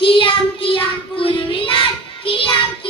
കിയാം കിയാം കുരുവിനാൽ കിയാം കിയാം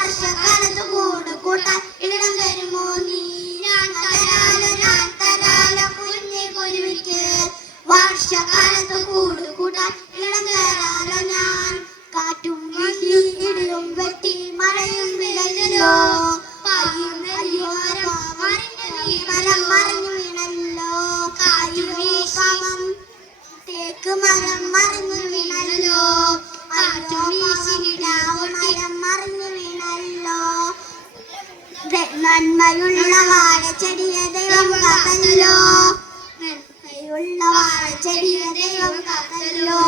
വർഷകാലത്ത് കൂട് കൂട്ടാൻ ഇടം തരുമോ നീ? ഞാൻ തരാലോ ഞാൻ തരാലോ കുഞ്ഞു കുരുവിക്ക് വർഷകാലത്ത് കൂട് കൂട്ടാൻ ഇടം തരാലോ ഞാൻ. കാറ്റും ഇടിയും വെട്ടി മഴയും വിളഞ്ഞല്ലോ മരം മറിഞ്ഞു വീണല്ലോ. കാറ്റും തേക്ക് മരം മറിഞ്ഞു നന്മയുള്ള വാഴച്ചെടിയെ ദൈവം കാത്തല്ലോ. നന്മയുള്ള വാഴച്ചെടിയെ ദൈവം കാത്തല്ലോ.